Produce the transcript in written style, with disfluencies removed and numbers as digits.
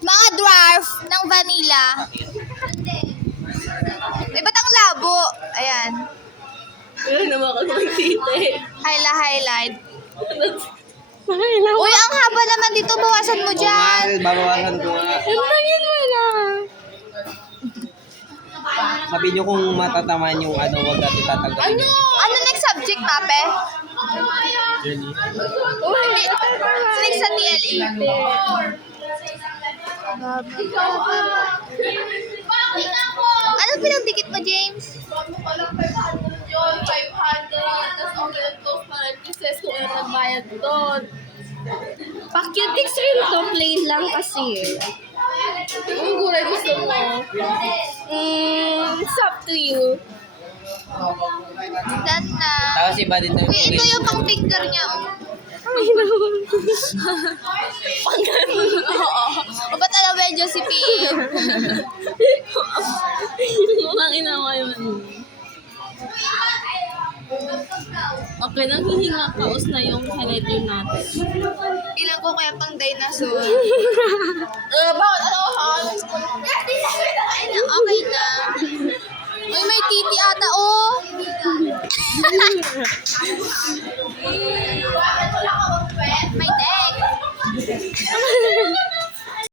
Mga dwarf ng vanilla. May ba't ang labo? Ayan. Ayun, naman ako ng tita eh. Highlight. Ay, naku. Uy, ang haba naman dito. Bawasan mo dyan. Babawasan ko nga. Antayin mo na. Sabi nyo kung matatamaan yung ano, wag natin tatanggalin. Ano next subject, Mape? Journey. Hindi. Next sa TLE. Ano pinagdikit mo, James? Pa-cutics rin to, plain lang kasi. Ang gulay gusto mo? It's up to you. Dan na. Tapos iba din na Uy, ito yung pang finger niya. Oh. Ay, naku. Pang ganun. Oo. O ba't alam medyo si P? Mukhang inawa yun. Okay, naghihinga kaos na yung heredyo natin. Ilan ko kaya pang dinosaur? Bakit? Ano? Okay na. Uy, may titi ata, oh. May deck.